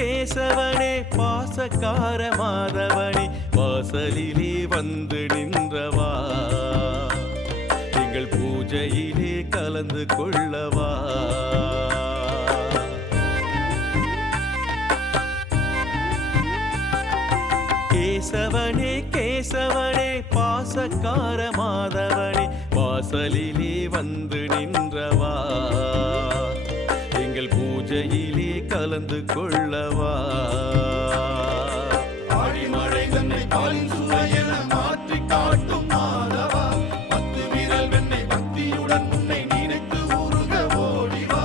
கேசவனே பாசக்கார மாதவனே வாசலிலே வந்து நின்றவா எங்கள் பூஜையிலே கலந்து கொள்ளவா கேசவனே கேசவனே பாசக்கார மாதவனே வாசலிலே வந்து நின்றவா எங்கள் பூஜையிலே கலந்து கொள்ளவா ஆழிமழை தன்னை பாலின் சுவையென மாற்றி காட்டும் மாதவா பத்து விரல் வெண்ணை பக்தியுடன் உன்னை நினைத்து உருக ஓடிவா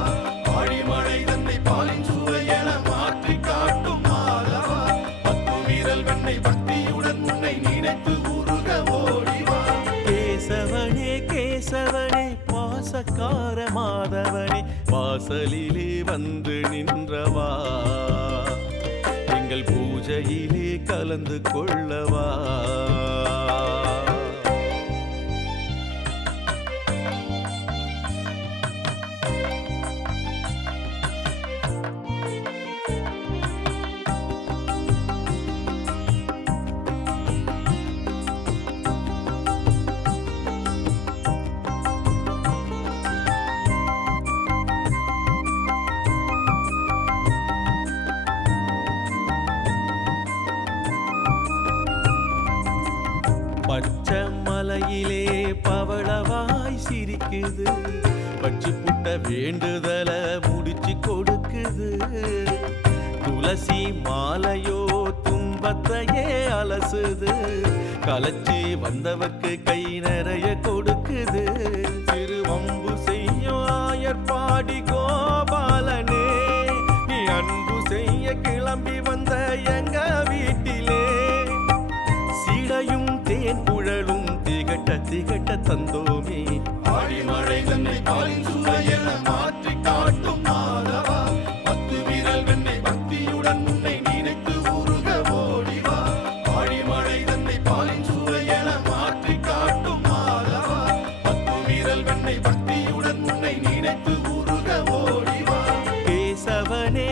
ஆழிமழை தன்னை பாலின் சுவையென மாற்றி காட்டும் மாதவா பத்து விரல் வெண்ணை பக்தியுடன் உன்னை நினைத்து உருக ஓடிவா கேசவனே கேசவனே பாசக்கார மாதவனே வாசலிலே வந்து நின்றவா எங்கள் பூஜையிலே கலந்து கொள்ளவா பச்சை மலையிலே பவளவாய் சிரிக்குது பச்சு புட்ட வேண்டுதல முடிச்சு கொடுக்குது துளசி மாலையோ துன்பத்தையே அலசுது கலச்சி வந்தவர்க்கு கை நிறைய கொடுக்குது திருவம்பு செய்யும் ஆயர்பாடி கோபாலனே நீ அன்பு செய்ய கிளம்பி வந்த எங்க வீட்டிலே சீடையும் தேன் குழலும் திகட்ட திகட்ட தந்தோமே ஆழிமழை தன்னை பாலின் சுவையென மாற்றி காட்டும் மாதவா பத்து விரல் வெண்ணை பக்தியுடன் உன்னை நினைத்து உருக ஓடிவா ஆழிமழை தன்னை பாலின் சுவையென மாற்றி காட்டும் மாதவா பத்து விரல் வெண்ணை பக்தியுடன் உன்னை நினைத்து உருக ஓடிவா கேசவனே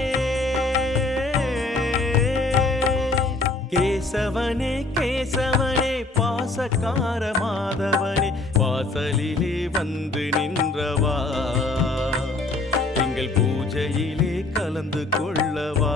கேசவனே கேசவனே பாசக்கார மாதவனே வாசலிலே வந்து நின்றவா எங்கள் பூஜையிலே கலந்து கொள்ளவா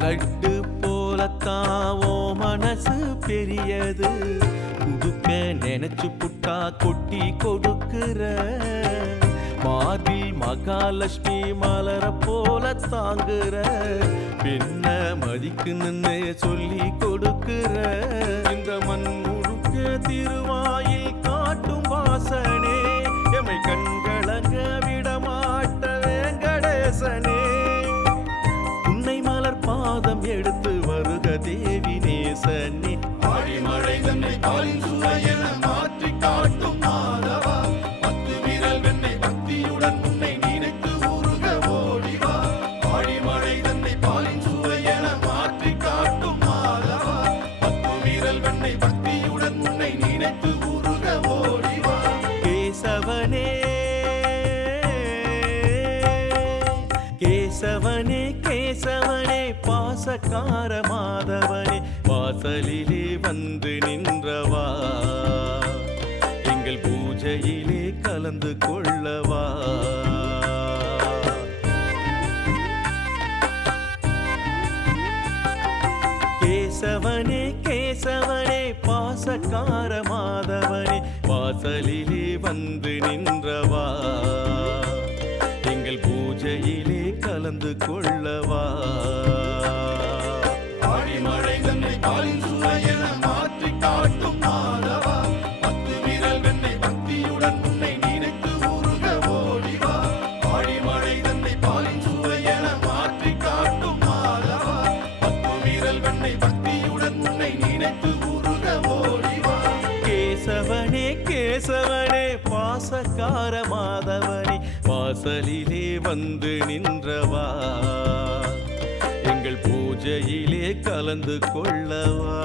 லட்டு போலத்தான் ஓ மனசு பெரியது குடுக்க நினைச்சு புட்டா கொட்டி கொடுக்கிற மார்பில் மகாலட்சுமி மலர போல தாங்குற பெண்ண மதிக்குன்னு சொல்லி கொடுக்கிற இந்த மண் முழுக்க திருவாயில் காட்டும் வாசனே எமை கண்களங்க விடமாட்ட வேங்கடேசனே பாதம் எடுத்து வருக தேவி நேசனே ஆழிமழை தன்னை பாலின் சுவையென மாற்றி காட்டும் மாதவா பத்து விரல் வெண்ணை பக்தியுடன் உன்னை நினைத்து உருக ஓடிவா ஆழிமழை தன்னை பாலின் சுவையென மாற்றி காட்டும் மாதவா பத்து விரல் வெண்ணை பக்தியுடன் உன்னை நினைத்து உருக ஓடிவா கேசவனே கேசவனே கேசவனே பாசக்கார மாதவனே வாசலிலே வந்து நின்றவா எங்கள் பூஜையிலே கலந்து கொள்ளவா கேசவனே கேசவனே பாசக்கார மாதவனே வாசலிலே வந்து நின்றவா எங்கள் பூஜையிலே கலந்து கொள்ளவா ஆழிமழை தன்னை பாலின் சுவையென மாற்றி காட்டும் பாசக்கார மாதவனே வாசலிலே வந்து நின்றவா எங்கள் பூஜையிலே கலந்து கொள்ளவா